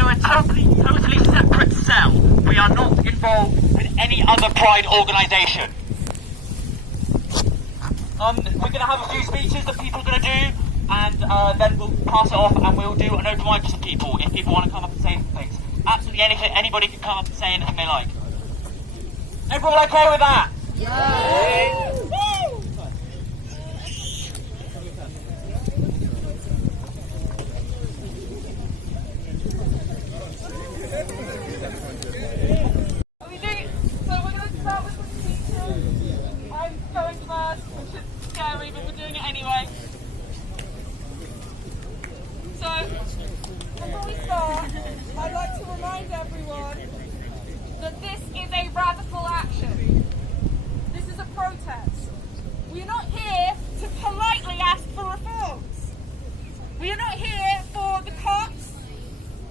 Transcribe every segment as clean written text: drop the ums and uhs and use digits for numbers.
are a totally separate cell. We are not involved with any other Pride organisation. We're going to have a few speeches that people are going to do, and then we'll pass it off and we'll do an open mic for some people if people want to come up and say things. Absolutely anything, anybody can come up and say anything they like. Everyone okay with that? Yeah. But we're doing it anyway. So, before we start, I'd like to remind everyone that this is a radical action. This is a protest. We are not here to politely ask for reforms. We are not here for the cops,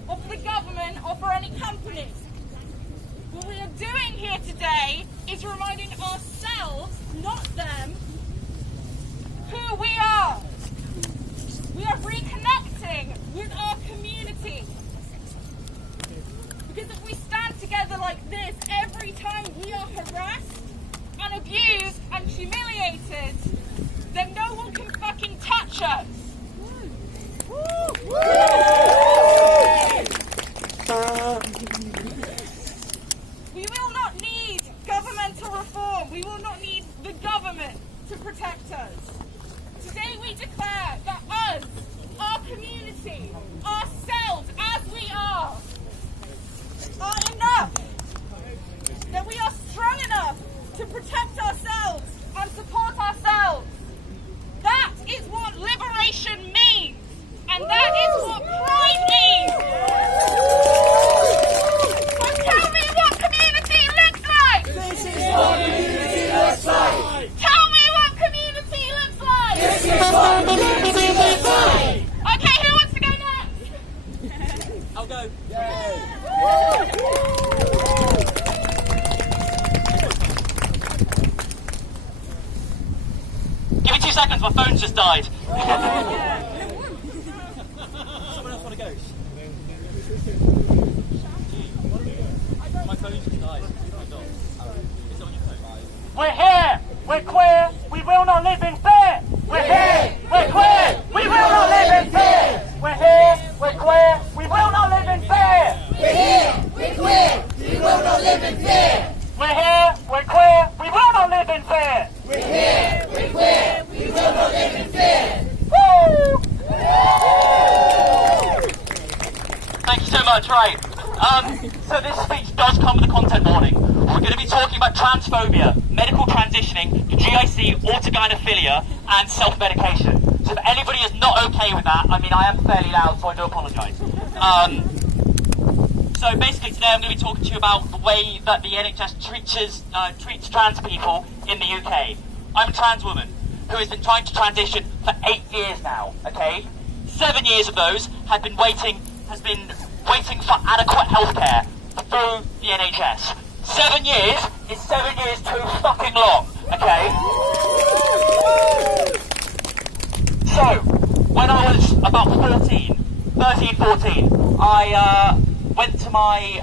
or for the government, or for any company. What we are doing here today is reminding ourselves, not them, who we are. We are reconnecting with our community. Because if we stand together like this every time we are harassed and abused and humiliated, then no one can fucking touch us. We will not need governmental reform. We will not need the government to protect us. Today we declare that us, our community, ourselves as we are enough. That we are strong enough to protect ourselves and support ourselves. That is what liberation means. And that is what pride means. So tell me what community looks like. This is what community looks like. Tell me what community looks like. This is what community looks like. Okay, who wants to go next? I'll go. Give me 2 seconds, my phone's just died. Someone else want to go? My phone's just died. Is it on your phone? We're here! We're queer! We will not live in fear! We're here! We're queer! We will not live in fear! We're here! We're queer! We will not live in fear! We're here. We're queer. We will not live in fear. We're here! We're queer! We will not live in fear! We're here. We're queer. We will not live in fear. Woo! Thank you so much, right. So this speech does come with a content warning. We're going to be talking about transphobia, medical transitioning, GIC, autogynephilia, and self-medication. So if anybody is not okay with that, I mean, I am fairly loud, so I do apologise. So basically today I'm going to be talking to you about the way that the NHS treats trans people in the UK. I'm a trans woman who has been trying to transition for 8 years now, okay? 7 years of those has been waiting for adequate healthcare through the NHS. 7 years is 7 years too fucking long, okay? So, when I was about 13, 14, I went to my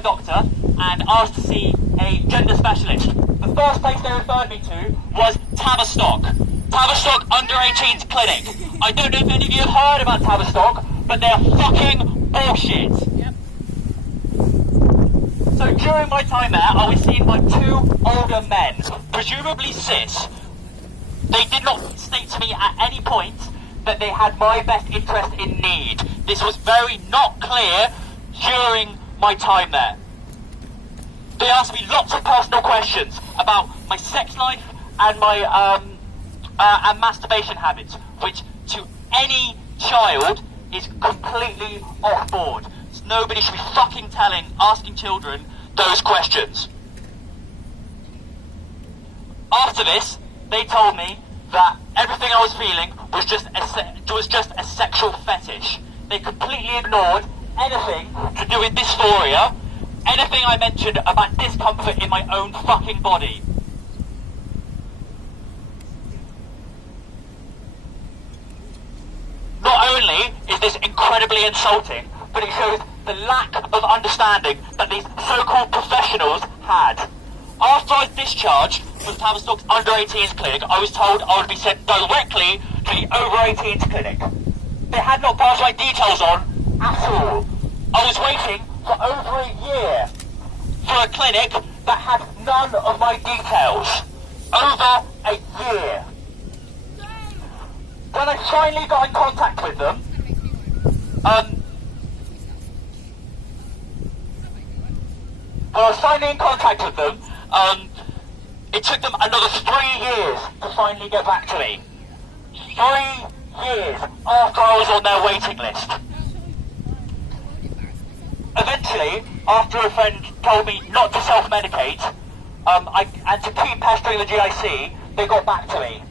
doctor and asked to see a gender specialist. The first place they referred me to was Tavistock. Tavistock Under 18s Clinic. I don't know if any of you have heard about Tavistock, but they're fucking bullshit. Yep. So during my time there, I was seen by 2 older men, presumably cis. They did not state to me at any point that they had my best interest in need. This was very not clear during my time there. They asked me lots of personal questions about my sex life and my and masturbation habits, which to any child is completely off board. So nobody should be fucking asking children those questions. After this, they told me that everything I was feeling was just a sexual fetish. They completely ignored anything to do with dysphoria, anything I mentioned about discomfort in my own fucking body. Not only is this incredibly insulting, but it shows the lack of understanding that these so-called professionals had. After I was discharged from the Tavistock's under-18s clinic, I was told I would be sent directly to the over-18s clinic. They had not passed my details on at all. I was waiting for over a year for a clinic that had none of my details. Over a year. When I finally got in contact with them, it took them another 3 years to finally get back to me. 3 years after I was on their waiting list. Eventually, after a friend told me not to self-medicate, and to keep pestering the GIC, they got back to me.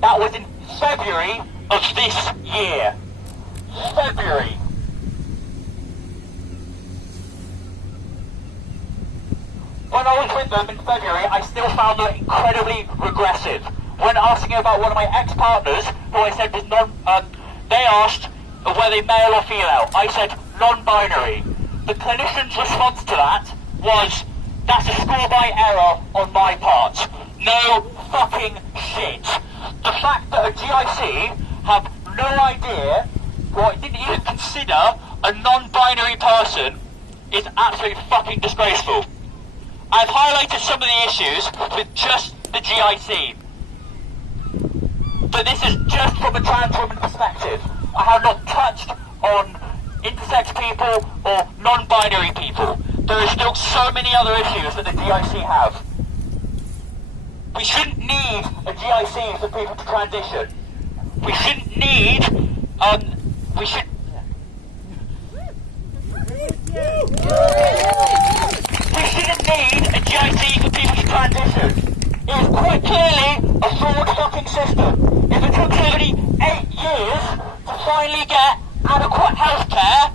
That was in February of this year. February. When I was with them in February, I still found them incredibly regressive. When asking about one of my ex-partners, who I said was they asked were they male or female. I said non-binary. The clinician's response to that was, that's a score by error on my part. No fucking shit. The fact that a GIC have no idea, or didn't even consider a non-binary person, is absolutely fucking disgraceful. I've highlighted some of the issues with just the GIC. But this is just from a trans woman perspective. I have not touched on intersex people or non-binary people. There are still so many other issues that the GIC have. We shouldn't need a GIC for people to transition. We shouldn't need, we shouldn't need a GIC for people to transition. It is quite clearly a fraud fucking system. If it took somebody 8 years to finally get adequate healthcare,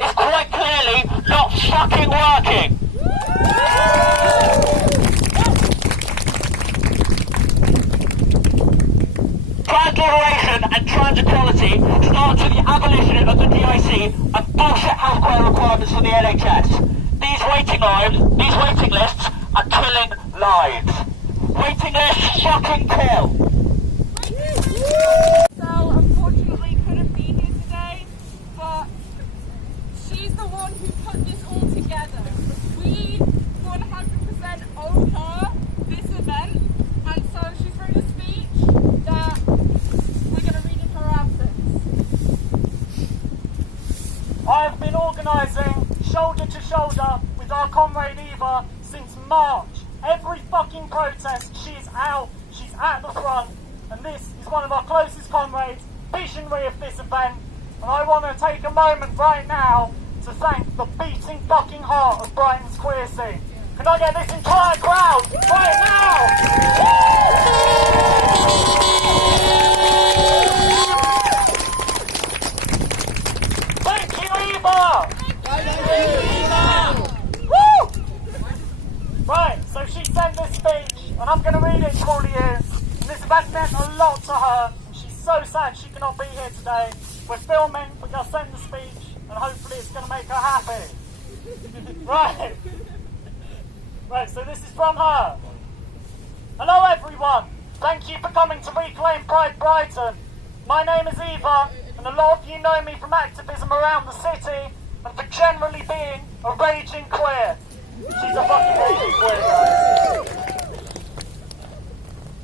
it's quite clearly not fucking working. Trans liberation and trans equality starts with the abolition of the DIC and bullshit healthcare requirements for the NHS. These waiting lists are killing lives. Waiting lists fucking kill. So unfortunately couldn't be here today, but she's the one who put this all together. We 100% owe her this event, and so she's written a speech that we're going to read in her absence. I have been organising shoulder to shoulder with our comrade Eva since March. Every fucking protest, she's out, she's at the front, and this is one of our closest comrades, visionary of this event, and I want to take a moment right now to thank the beating fucking heart of Brighton's queer scene. Can I get this entire crowd right now? Thank you, Eva! Woo! Right, so she sent this speech, and I'm going to read it to all of you. And this event meant a lot to her, and she's so sad she cannot be here today. We're filming, we're going to send the speech, and hopefully it's going to make her happy. Right. Right, so this is from her. Hello everyone, thank you for coming to Reclaim Pride Brighton. My name is Eva, and a lot of you know me from activism around the city, and for generally being a raging queer. She's a fucking raging queer, guys.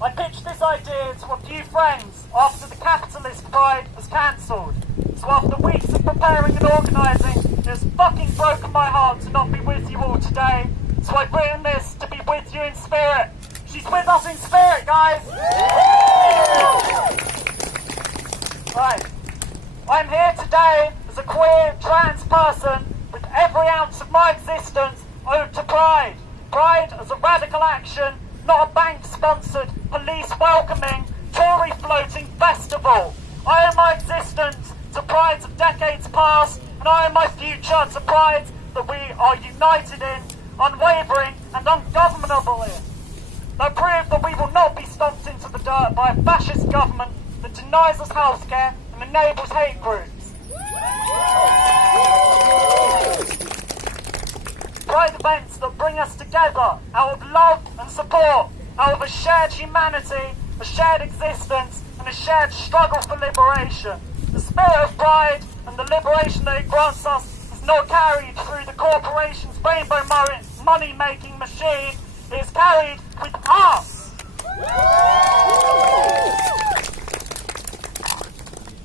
I pitched this idea to a few friends after the capitalist pride was cancelled. So after weeks of preparing and organising, it has fucking broken my heart to not be with you all today. So I've written this to be with you in spirit. She's with us in spirit, guys! Right. I'm here today as a queer, trans person with every ounce of my existence owed to Pride. Pride as a radical action, not a bank-sponsored, police-welcoming, Tory-floating festival. I owe my existence to prides of decades past, and I owe my future to prides that we are united in, unwavering and ungovernable in. They prove that we will not be stomped into the dirt by a fascist government that denies us healthcare and enables hate groups. pride events that bring us together out of love and support, out of a shared humanity, a shared existence, and a shared struggle for liberation. The spirit of pride and the liberation that it grants us is not carried through the corporation's rainbow money-making machine. It is carried with us.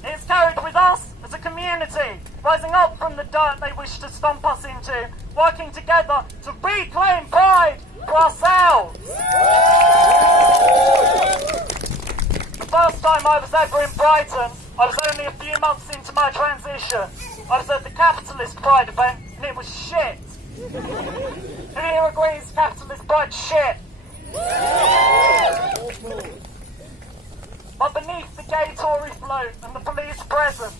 It is carried with us as a community, rising up from the dirt they wish to stomp us into, working together to reclaim pride for ourselves. The first time I was ever in Brighton, I was only a few months into my transition. I was at the Capitalist Pride event, and it was shit. Who here agrees Capitalist Pride's shit? But beneath the gay Tory float and the police presence,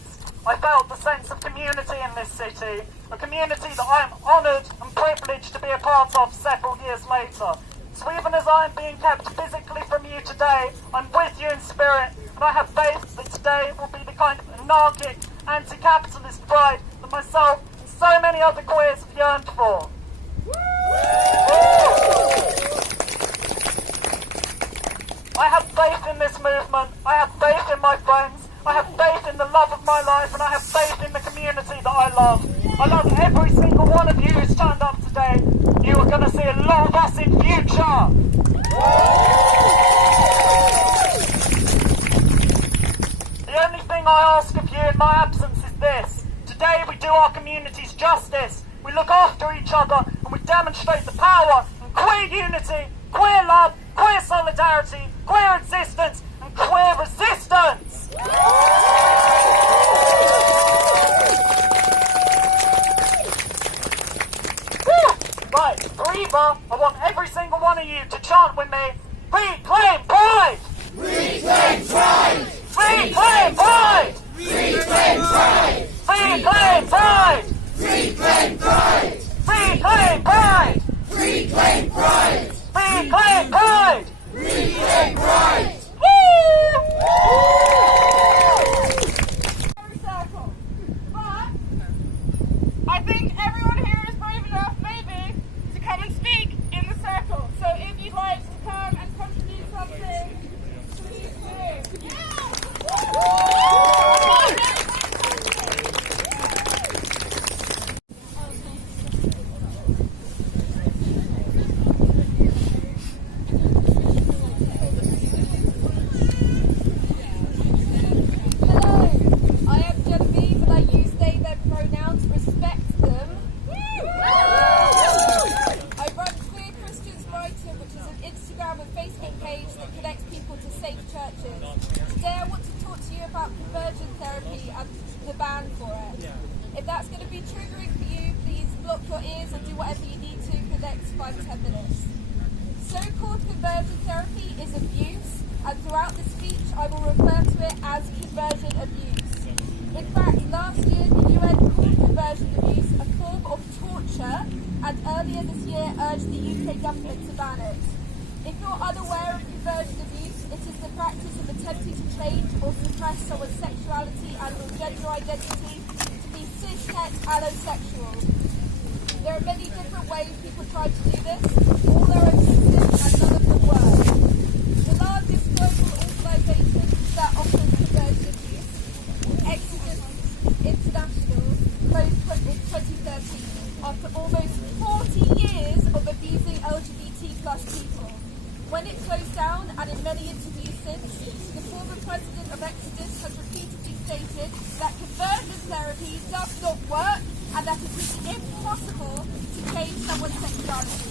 I felt the sense of community in this city, a community that I am honoured and privileged to be a part of several years later. So even as I am being kept physically from you today, I'm with you in spirit, and I have faith that today will be the kind of anarchic, anti-capitalist pride that myself and so many other queers have yearned for. I have faith in this movement, I have faith in my friends, I have faith in the love of my life, and I have faith in the community that I love. I love every single one of you who's turned up today. You are going to see a lot of us in future. The only thing I ask of you in my absence is this. Today we do our communities justice. We look after each other and we demonstrate the power in queer unity, queer love, queer solidarity, queer existence, and queer resistance. Right, Breather, I want every single one of you to chant with me, reclaim pride! Reclaim pride! Reclaim pride! Reclaim pride! Reclaim pride! Reclaim pride! Reclaim pride! Reclaim pride! Reclaim pride! Reclaim pride! Circle. But I think everyone here is brave enough, maybe, to come and speak in the circle. So if you'd like to come and contribute something, please do. If that's going to be triggering for you, please block your ears or do whatever you need to for the next 5 to 10 minutes. So-called conversion therapy is abuse, and throughout the speech I will refer to it as conversion abuse. In fact, last year the UN called conversion abuse a form of torture, and earlier this year urged the UK government to ban it. If you're unaware of conversion abuse, it is the practice of attempting to change or suppress someone's sexuality and or gender identity to be cis-het allosexual. There are many different ways people try to do this, all their own systems and none of them work. The largest global organisation that offers conversion abuse, Exodus International, closed in 2013 after almost 40 years of abusing LGBT+ people. When it closed down, and in many interviews since, the former president of Exodus has repeatedly stated that conversion therapy does not work and that it is impossible to change someone's sexuality.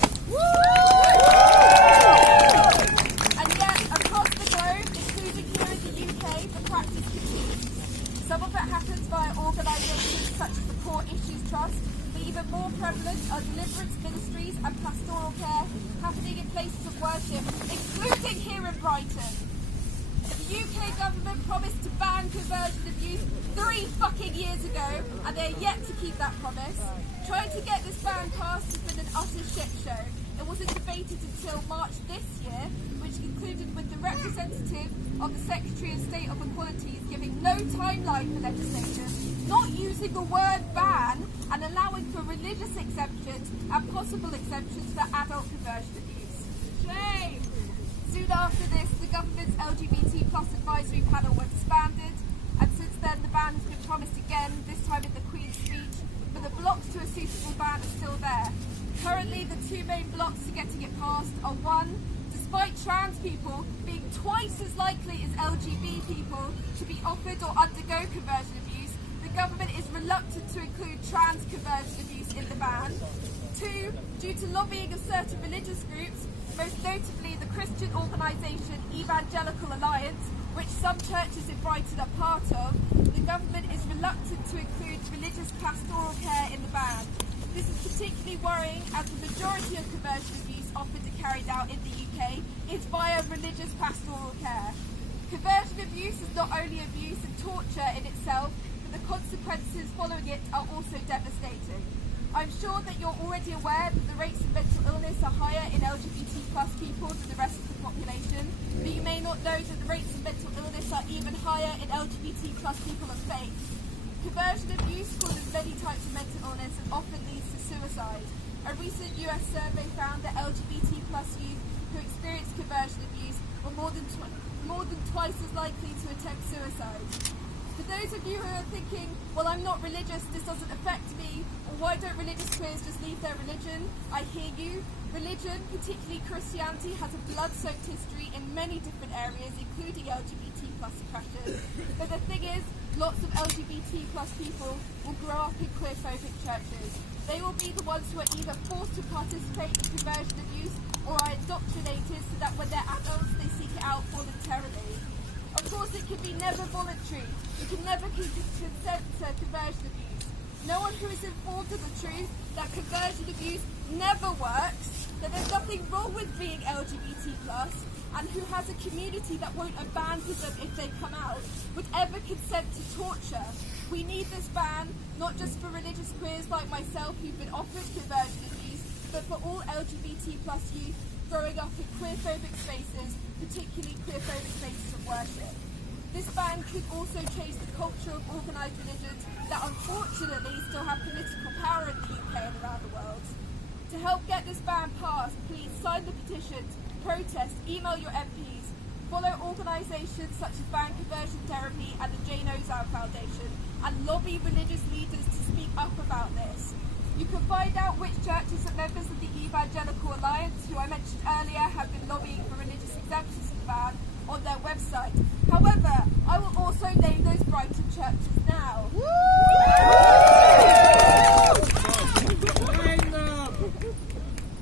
And yet, across the globe, including here in the UK, the practice continues. Some of it happens via organisations such as the Core Issues Trust, but even more prevalent are deliverance ministries and pastoral care happening in places of worship, including here in Brighton. The UK government promised to ban conversion abuse 3 fucking years ago, and they're yet to keep that promise. Trying to get this ban passed has been an utter shit show. It wasn't debated until March this year, which concluded with the representative of the Secretary of State of Equalities giving no timeline for legislation, not using the word ban and allowing for religious exemptions and possible exemptions for adult conversion abuse. Shame! Soon after this, the government's LGBT plus advisory panel was disbanded, and since then the ban has been promised again, this time in the Queen's speech, but the blocks to a suitable ban are still there. Currently, the two main blocks to getting it passed are: one, despite trans people being twice as likely as LGBT people to be offered or undergo conversion abuse, the government is reluctant to include trans conversion abuse in the ban. Two, due to lobbying of certain religious groups, most notably the Christian organisation Evangelical Alliance, which some churches in Brighton are part of, the government is reluctant to include religious pastoral care in the ban. This is particularly worrying as the majority of conversion abuse offered and carried out in the UK is via religious pastoral care. Conversion abuse is not only abuse and torture in itself, but the consequences following it are also devastating. I'm sure that you're already aware that the rates of mental illness are higher in LGBT plus people than the rest of the population, but you may not know that the rates of mental illness are even higher in LGBT plus people of faith. Conversion abuse causes many types of mental illness and often leads to suicide. A recent US survey found that LGBT plus youth who experienced conversion abuse were more than twice as likely to attempt suicide. For those of you who are thinking, well, I'm not religious, this doesn't affect me, or why don't religious queers just leave their religion? I hear you. Religion, particularly Christianity, has a blood-soaked history in many different areas, including LGBT plus oppression. But the thing is, lots of LGBT plus people will grow up in queerphobic churches. They will be the ones who are either forced to participate in conversion abuse or are indoctrinated so that when they're adults they seek it out voluntarily. Of course, it can be never voluntary. You can never consent to conversion abuse. No one who is informed of the truth that conversion abuse never works, that there's nothing wrong with being LGBT+, and who has a community that won't abandon them if they come out, would ever consent to torture. We need this ban, not just for religious queers like myself who've been offered conversion abuse, but for all LGBT+ youth growing up in queerphobic spaces, particularly queerphobic spaces of worship. This ban could also change the culture of organised religions that unfortunately still have political power in the UK and around the world. To help get this ban passed, please sign the petition, protest, email your MPs, follow organisations such as Ban Conversion Therapy and the Jane Ozanne Foundation, and lobby religious leaders to speak up about this. You can find out which churches and members of the Evangelical Alliance, who I mentioned earlier, have been lobbying for religious exemptions to the ban on their website. However, I will also name those Brighton churches now.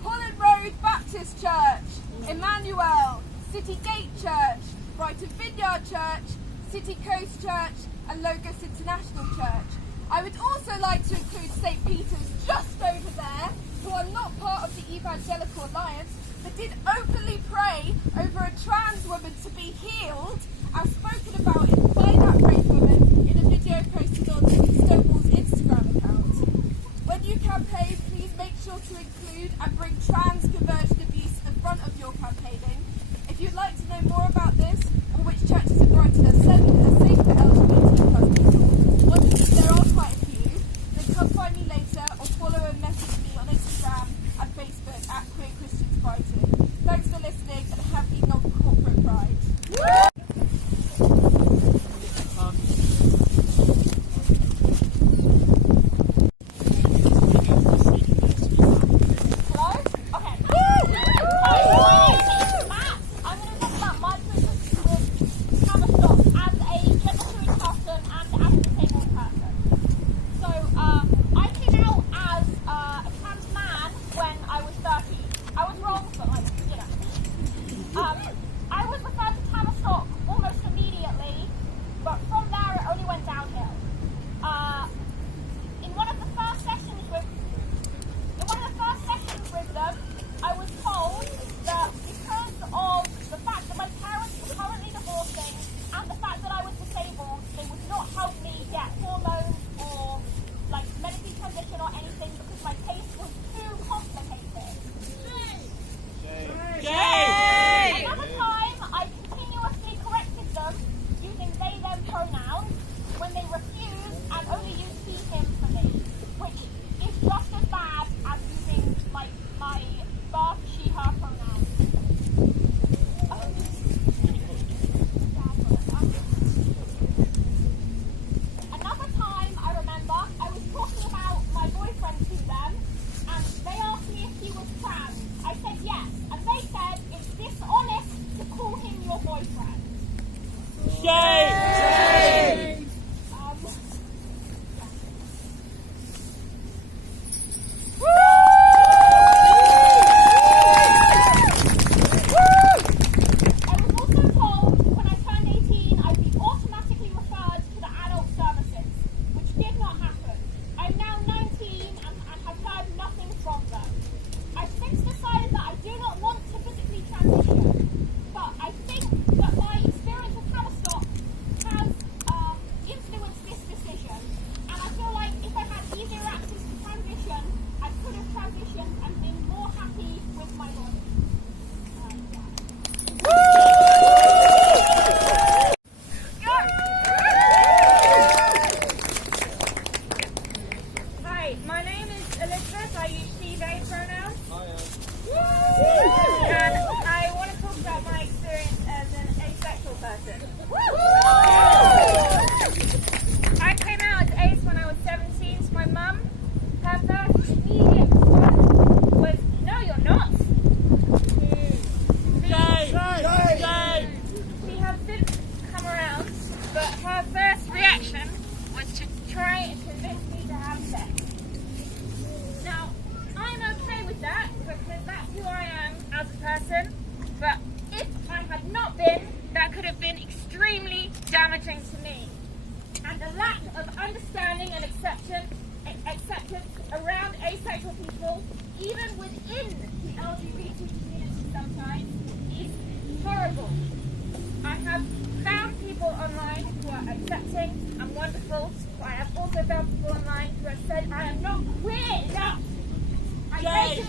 Holland Road Baptist Church, Emmanuel, City Gate Church, Brighton Vineyard Church, City Coast Church, and Logos International Church. I would also like to include St. Peter's just over there, who are not part of the Evangelical Alliance, but did openly pray over a trans woman to be healed, as spoken about by that brave woman in a video posted on Stonewall's Instagram account. When you campaign, please make sure to include and bring trans conversion abuse to the front of your campaigning. If you'd like to know more about this, or which churches in Brighton are safe for LGBT+ people, or if there are quite a few, then come find me later or follow and message me on Instagram and Facebook at Queer Christians Brighton. Thanks for listening and happy non-corporate pride. of understanding and acceptance around asexual people, even within the LGBT community sometimes, is horrible. I have found people online who are accepting and wonderful. I have also found people online who have said I am not queer enough. I dated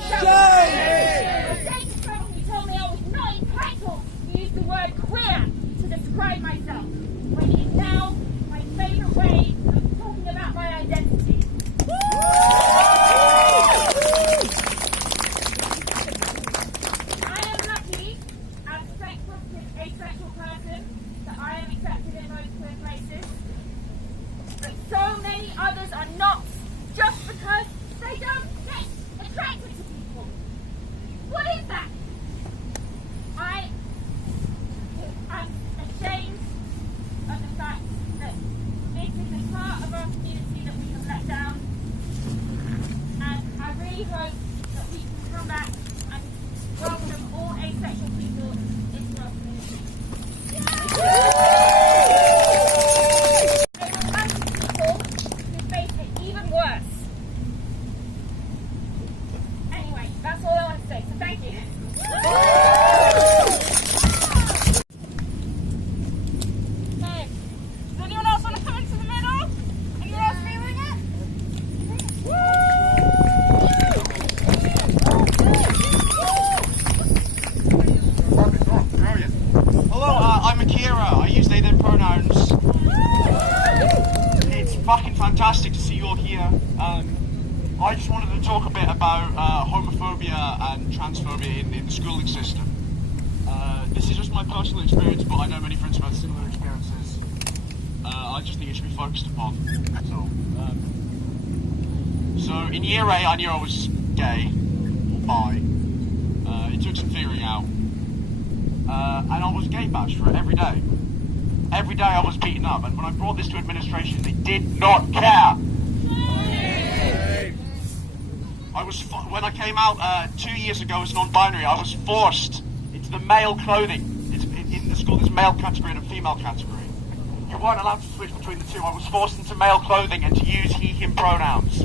someone who told me I was not entitled to use the word queer to describe myself, when it is now my favourite way of talking about my identity. I am lucky, as a sex-positive asexual person, that I am accepted in those queer places. But so many others are not, just because they don't get attracted to people. What is that? I am ashamed of the fact that this is a part of our community that we have let down, and I really hope that we can come back and welcome all asexual people into our community. There are other people who face it even worse. Anyway, that's all I want to say, so thank you. Hey, does anyone else want to come into the middle? Anyone else feeling it? Hello, I'm Akira. I use they, them pronouns. It's fucking fantastic to see you all here. I just wanted to talk a bit about homophobia and transphobia in the schooling system. This is just my personal experience, but I know many friends who have similar experiences. I just think it should be focused upon. So in year 8, I knew I was gay, or bi. It took some figuring out. And I was gay bashed for it every day. Every day I was beaten up, and when I brought this to administration, they did not care. When I came out 2 years ago as non-binary, I was forced into the male clothing. In the school, there's male category and a female category. You weren't allowed to switch between the two. I was forced into male clothing and to use he, him pronouns.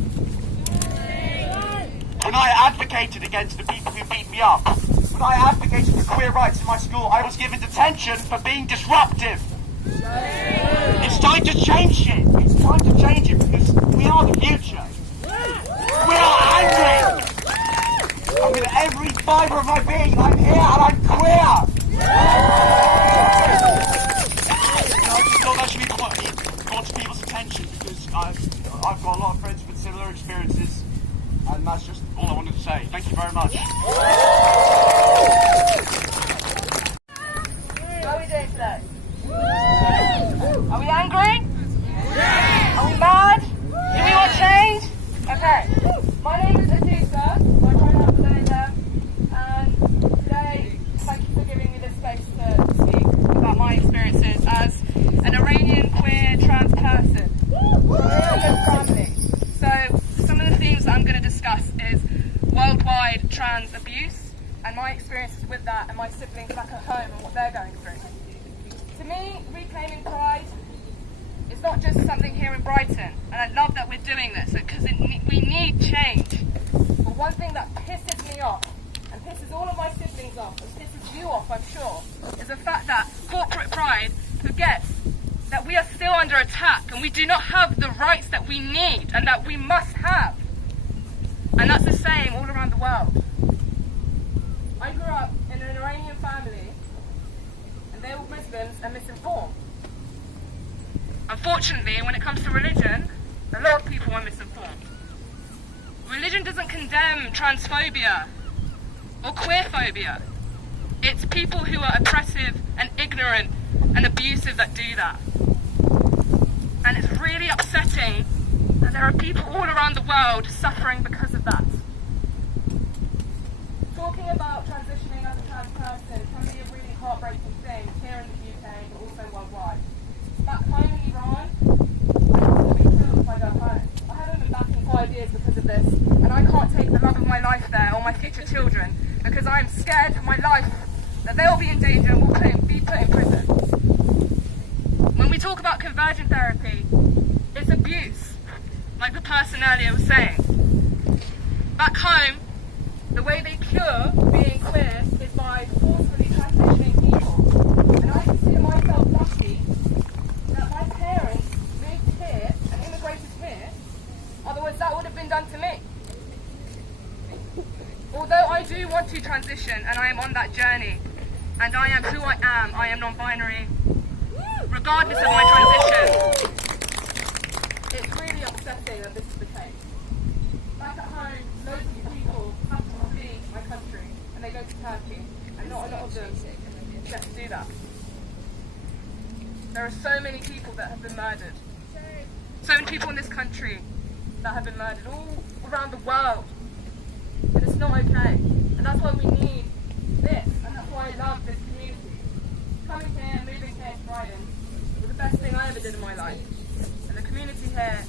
When I advocated against the people who beat me up, when I advocated for queer rights in my school, I was given detention for being disruptive. It's time to change shit. It's time to change it because we are the future. We are angry. And with every fibre of my being, I'm here and I'm queer. I just thought that should be brought to people's attention because I've got a lot of friends with similar experiences, and that's just all I wanted to say. Thank you very much. How are we doing today? Are we angry? Are we mad? Do we want change? Okay. My name is Adisa. My pronouns are they, them. And today, thank you for giving me this space to speak about my experiences as an Iranian queer trans person. Family. So, some of the themes that I'm going to discuss is worldwide trans abuse and my experiences with that and my siblings back at home and what they're going through. To me, reclaiming pride is not just something here in Brighton, and I love that we're doing this because we need change. But one thing that pisses me off, and pisses all of my siblings off, and pisses you off, I'm sure, is the fact that corporate pride forgets that we are still under attack and we do not have the rights that we need and that we must have. And that's the same all around the world. I grew up in an Iranian family, and they were Muslims and misinformed. Unfortunately, when it comes to religion, a lot of people are misinformed. Religion doesn't condemn transphobia or queerphobia. It's people who are oppressive and ignorant and abusive that do that. And it's really upsetting that there are people all around the world suffering because of that. Talking about transitioning as a trans person can be a really heartbreaking thing here in the UK but also worldwide. Back home in Iran, I'll be killed if I go home. I haven't been back in 5 years because of this, and I can't take the love of my life there or my future children because I'm scared for my life that they'll be in danger and will be put in prison. When we talk about conversion therapy, It's abuse, like the person earlier was saying. Back home, the way they cure being queer is by forcefully transitioning people. And I consider myself lucky that my parents moved here and immigrated here, otherwise that would have been done to me. Although I do want to transition and I am on that journey, and I am who I am non-binary, regardless of my transition, it's really upsetting that this is the case. Back at home, loads of people have to flee my country and they go to Turkey, and not a lot of them get to do that. There are so many people that have been murdered. So many people in this country that have been murdered all around the world. And it's not okay. And that's why we need this, and that's why I love this community. Coming here, moving here to Brighton was the best thing I ever did in my life. And the community here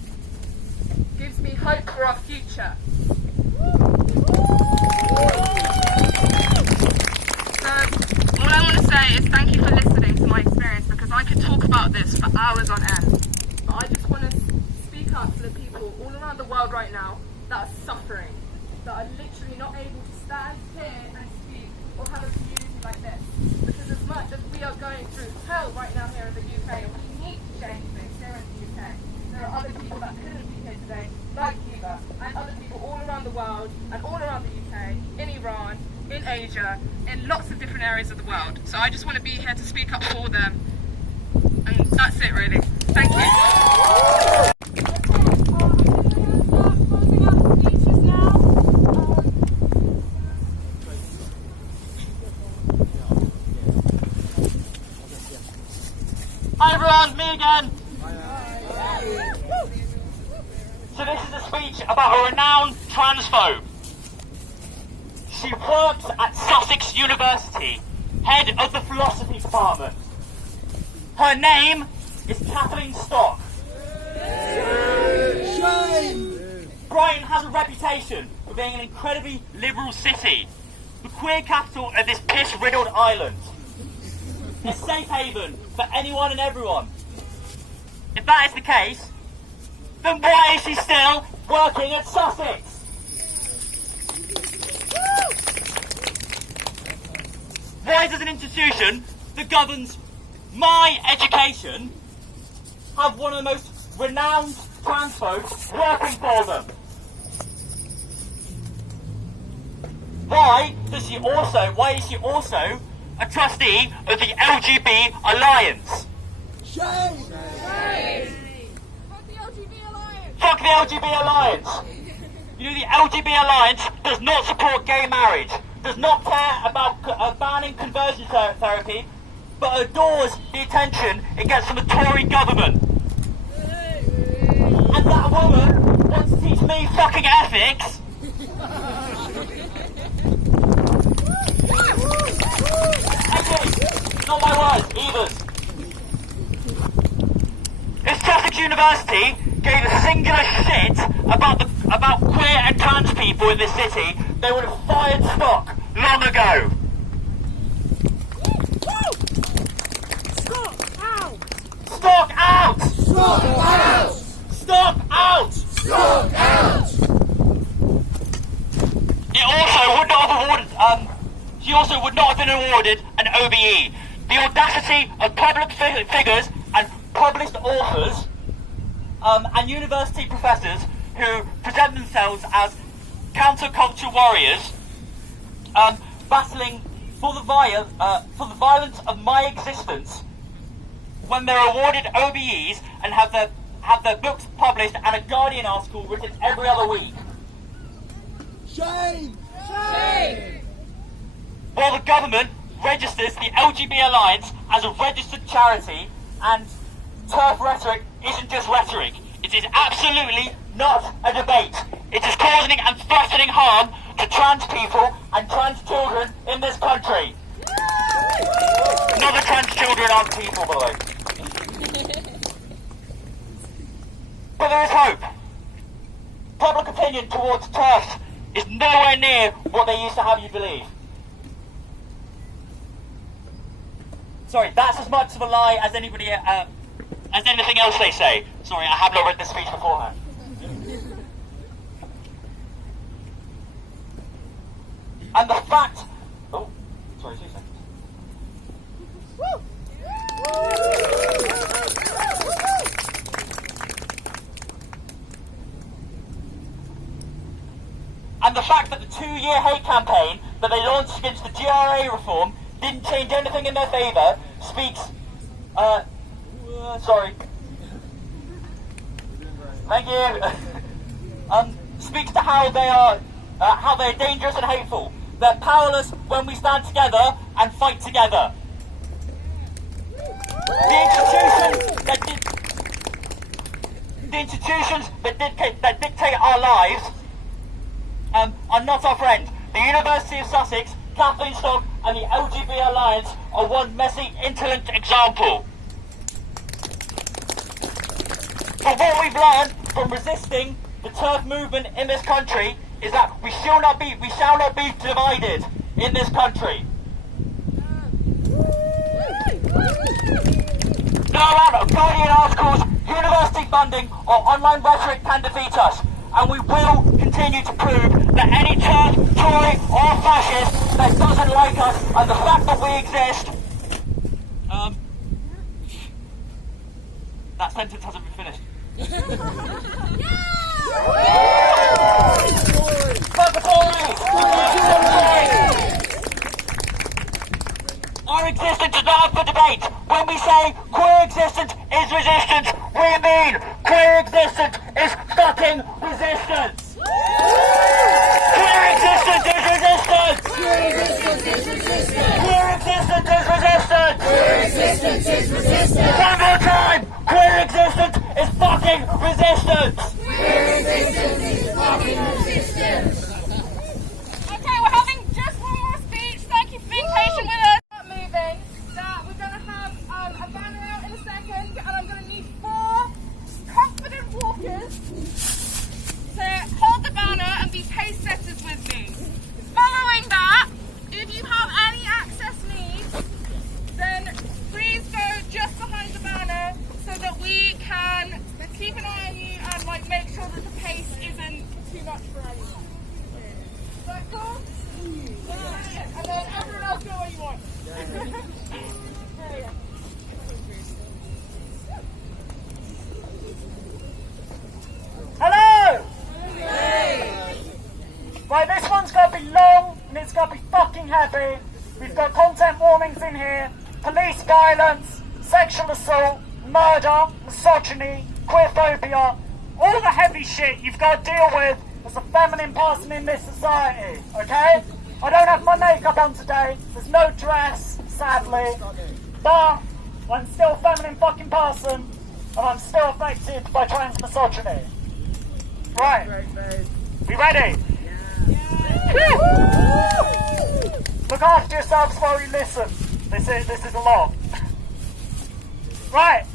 gives me hope for our future. So, all I want to say is thank you for listening to my experience, because I could talk about this for hours on end. But I just want to speak up for the people all around the world right now that are suffering, that are literally not able to stand here and speak or have a community like this. Because as much as we are going through hell right now here in the UK, and we need to change things here in the UK, there are other people that couldn't be here today, like Eva, and other people all around the world, and all around the UK, in Iran, in Asia, in lots of different areas of the world. So I just want to be here to speak up for them. And that's it really. Thank you. Hi everyone, me again. So this is a speech about a renowned transphobe. She works at Sussex University, head of the philosophy department. Her name is Kathleen Stock. Shame! Brighton has a reputation for being an incredibly liberal city, the queer capital of this piss-riddled island. A safe haven for anyone and everyone. If that is the case, then why is she still working at Sussex? Why does an institution that governs my education have one of the most renowned transphobes working for them? Why is she also a trustee of the LGB Alliance? Shame! Fuck the LGB Alliance! Fuck the LGB Alliance! You know, the LGB Alliance does not support gay marriage, does not care about banning conversion therapy, but adores the attention it gets from the Tory government. And that woman wants to teach me fucking ethics. Not my words, Eva's. If Sussex University gave a singular shit about queer and trans people in this city, they would have fired Stock long ago. Stock out! Stock out! Stock out! Stock out! Stock out! She also would not have been awarded an OBE. The audacity of public figures and published authors and university professors who present themselves as counterculture warriors, battling for the violence of my existence, when they're awarded OBEs and have their books published and a Guardian article written every other week. Shame! Shame! While the government registers the LGB Alliance as a registered charity, and TERF rhetoric isn't just rhetoric, it is absolutely not a debate. It is causing and threatening harm to trans people and trans children in this country. Not that trans children aren't people, by the way. But there is hope. Public opinion towards TERF is nowhere near what they used to have you believe. Sorry, that's as much of a lie as anybody as anything else they say. Sorry, I have not read the speech beforehand. And the fact... Oh, sorry, 2 seconds. And the fact that the 2-year hate campaign that they launched against the GRA reform didn't change anything in their favour speaks... sorry. Thank you. Speaks to how they're dangerous and hateful. They're powerless when we stand together and fight together. The institutions that dictate our lives are not our friend. The University of Sussex, Kathleen Stock, and the LGB Alliance are one messy, intolerant example. But what we've learned from resisting the TERF movement in this country is that we shall not be divided in this country. No amount of Guardian articles, university funding, or online rhetoric can defeat us, and we will continue to prove that any TERF, Tory, or fascist that doesn't like us and the fact that we exist. That sentence hasn't been finished. Fuck the Tories! Our existence is not up for debate. When we say queer existence is resistance, we mean queer existence is fucking resistance! Queer existence is resistance! Queer existence is resistance! Queer existence is resistance! Queer existence is resistance! One more time! Queer existence is fucking resistance! Queer existence is fucking resistance! Okay, we're having just one more speech. Thank you for being patient with us. Moving. We're going to have a banner out in a second, and I'm going to need 4 confident walkers to hold the banner and be pace setters with me. Following that, if you have any access needs, then please go just behind the banner so that we can keep an eye on you and make sure that the pace isn't too much for anyone. Is that cool? Yeah. And then everyone else go where you want. Brilliant. Hello! Hey. Right, this one's got to be long and it's got to be fucking heavy. We've got content warnings in here, police violence, sexual assault, murder, misogyny, queerphobia, all the heavy shit you've got to deal with as a feminine person in this society, okay? I don't have my makeup on today, there's no dress, sadly, but I'm still a feminine fucking person and I'm still affected by trans misogyny. Right, we ready? Yeah. Look after yourselves while you listen. This is a lot. Right,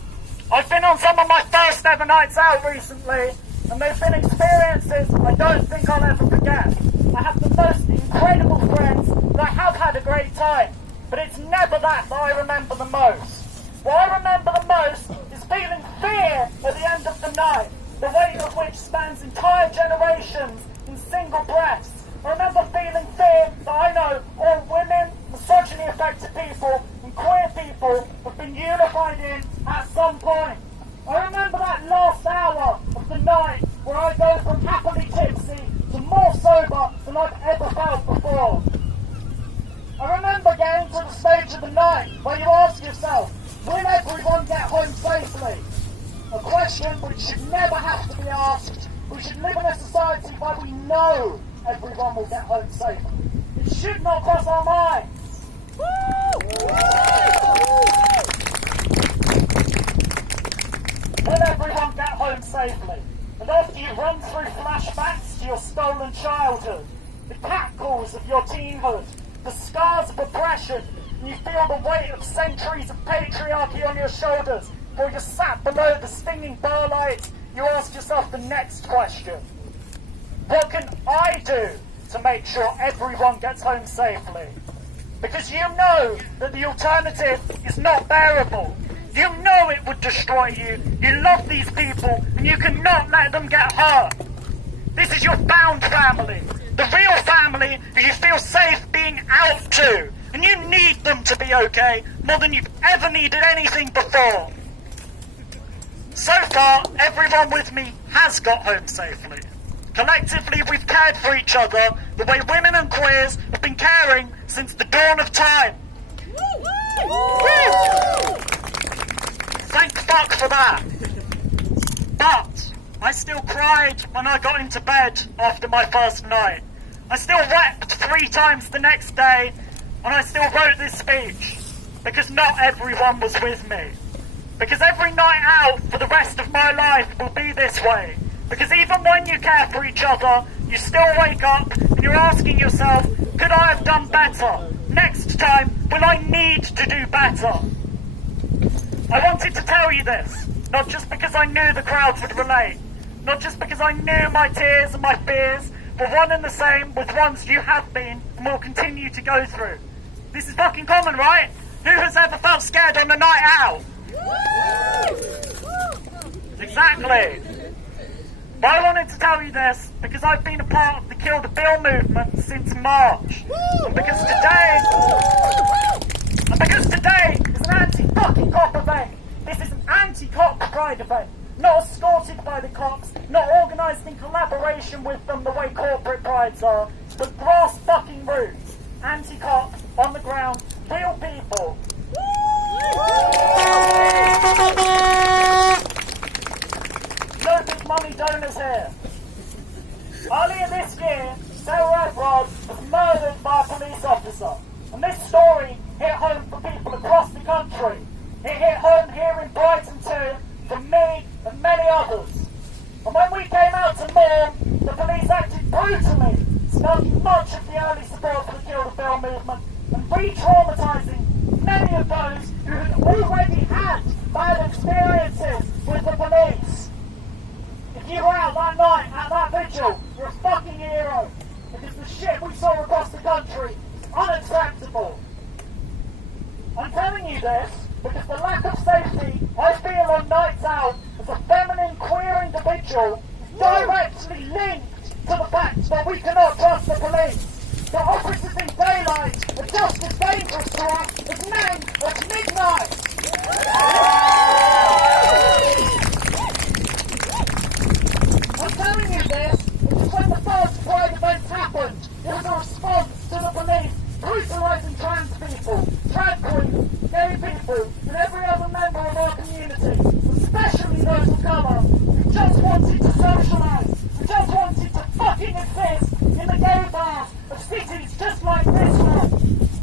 I've been on some of my first ever nights out recently, and they've been experiences I don't think I'll ever forget. I have the most incredible friends, and I have had a great time, but it's never that I remember the most. What I remember the most is feeling fear at the end of the night, the weight of which spans entire generations in single breaths. I remember feeling fear that I know all women, misogyny-affected people, and queer people have been unified in at some point. I remember that last hour of the night where I go from happily tipsy to more sober than I've ever felt before. I remember getting to the stage of the night where you ask yourself, will everyone get home safely? A question which should never have to be asked. We should live in a society where we know everyone will get home safely. It should not cross our minds. Will everyone get home safely? And after you run through flashbacks to your stolen childhood, the catcalls of your teenhood, the scars of oppression, and you feel the weight of centuries of patriarchy on your shoulders, while you're sat below the stinging bar lights, you ask yourself the next question. What can I do to make sure everyone gets home safely? Because you know that the alternative is not bearable. You know it would destroy you. You love these people, and you cannot let them get hurt. This is your found family. The real family who you feel safe being out to. And you need them to be okay more than you've ever needed anything before. So far, everyone with me has got home safely. Collectively, we've cared for each other the way women and queers have been caring since the dawn of time. Woo! Thank fuck for that. But I still cried when I got into bed after my first night. I still wept 3 times the next day, and I still wrote this speech because not everyone was with me. Because every night out for the rest of my life will be this way. Because even when you care for each other, you still wake up and you're asking yourself, could I have done better? Next time, will I need to do better? I wanted to tell you this, not just because I knew the crowd would relate, not just because I knew my tears and my fears were one and the same with ones you have been and will continue to go through. This is fucking common, right? Who has ever felt scared on a night out? Exactly. But I wanted to tell you this because I've been a part of the Kill the Bill movement since March. And because today is an anti-fucking cop event. This is an anti-cop pride event. Not escorted by the cops, not organised in collaboration with them the way corporate prides are, but grass fucking roots. Anti-cop, on the ground, real people. No big money donors here. Earlier this year, Sarah Everard was murdered by a police officer. And this story hit home for people across the country. It hit home here in Brighton too, from me and many others. And when we came out to mourn, the police acted brutally, snubbing much of the early support for the Kill the Bill movement and re-traumatising many of those who had already had bad experiences with the police. If you were out that night at that vigil, you're a fucking hero. Because the shit we saw across the country is unacceptable. I'm telling you this because the lack of safety I feel on nights out as a feminine queer individual is directly linked to the fact that we cannot trust the police. The officers in daylight are just as dangerous to us as men at midnight. I'm telling you this because when the first Pride event happened, it was a response to the police brutalising trans people, drag queens, gay people, and every other member of our community, especially those of colour, who just wanted to socialise, who just wanted to fucking exist in the gay bars of cities just like this one,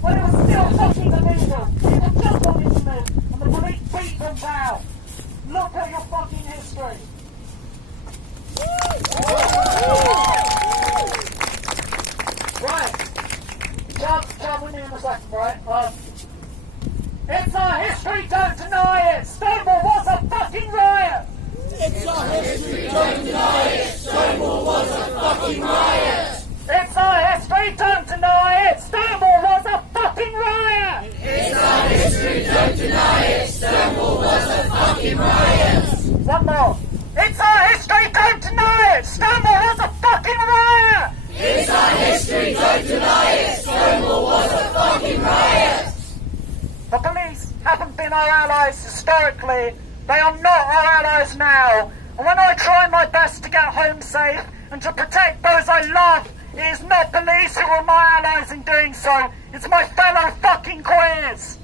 when it was still fucking illegal. People just wanted to live, and the police beat them down. Look at your fucking history. Right. Jump with me in a second, right? It's our history, don't deny it! Stonewall was a fucking riot! It's our history, don't deny it! Stonewall was a fucking riot! It's our history, don't deny it! Stonewall was a fucking riot! It's our history, don't deny it! Stonewall was a fucking riot! One more. It's our history, don't deny it! Stonewall was a fucking riot! It's our history, don't deny it! Stonewall was a fucking riot! The police haven't been our allies historically. They are not our allies now. And when I try my best to get home safe and to protect those I love, it is not police who are my allies in doing so. It's my fellow fucking queers.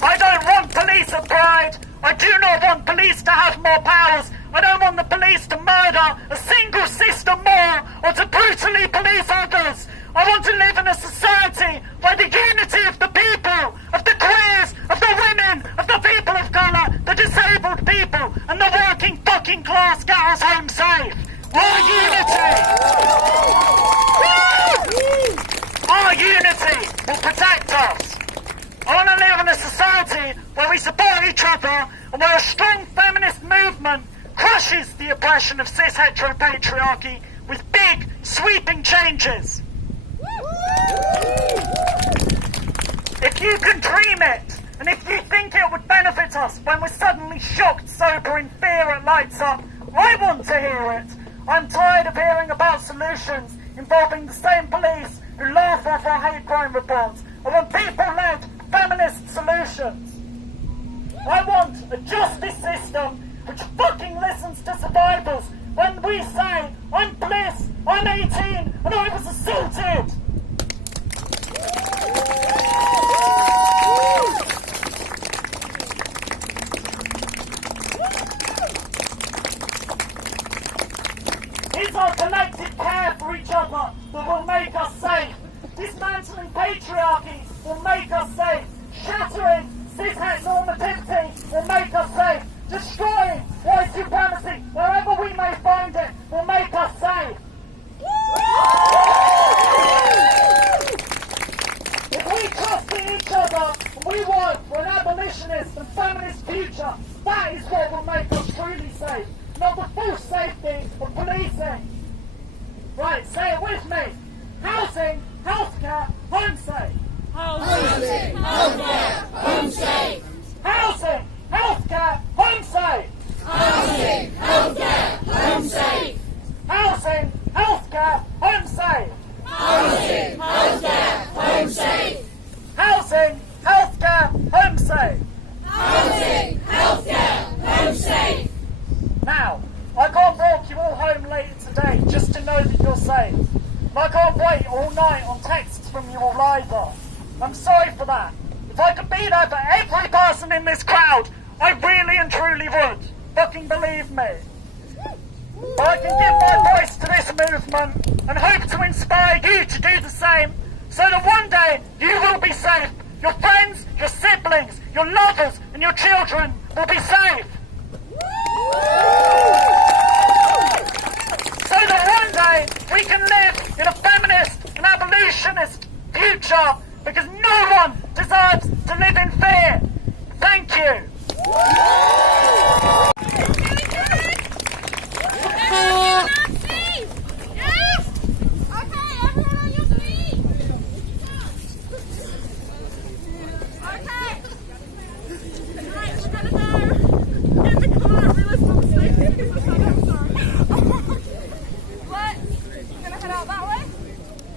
I don't want police at Pride. I do not want police to have more powers. I don't want the police to murder a single sister more or to brutally police others. I want to live in a society where the unity of the people, of the queers, of the women, of the people of colour, the disabled people and the working fucking class get us home safe. Our unity! Our unity will protect us. I want to live in a society where we support each other and where a strong feminist movement crushes the oppression of cis-heteropatriarchy with big, sweeping changes. If you can dream it, and if you think it would benefit us when we're suddenly shocked, sober, in fear it lights up, I want to hear it. I'm tired of hearing about solutions involving the same police who laugh off our hate crime reports. I want people-led, feminist solutions. I want a justice system which fucking listens to survivors when we say, I'm Bliss, I'm 18, and I was assaulted. It's our collective care for each other that will make us safe. Dismantling patriarchy will make us safe. Shattering cishet normativity will make us safe. Destroying white supremacy, wherever we may find it, will make us safe. If we trust in each other, and we work for an abolitionist and feminist future, that is what will make us truly safe, not the false safety of policing. Right, say it with me. Housing, healthcare, home safe. Housing, healthcare, home safe. Housing, healthcare, home safe. Housing, healthcare, home safe. Housing, healthcare, home safe. Housing, healthcare, home safe. Housing, healthcare, home safe. Housing, healthcare, home safe. Now, I can't walk you all home later today just to know that you're safe. And I can't wait all night on texts from you all either. I'm sorry for that. If I could be there for every person in this crowd, I really and truly would. Fucking believe me. But I can give my voice to this movement and hope to inspire you to do the same, so that one day you will be safe. Your friends, your siblings, your lovers, and your children will be safe. So that one day we can live in a feminist and abolitionist future, because no one deserves to live in fear.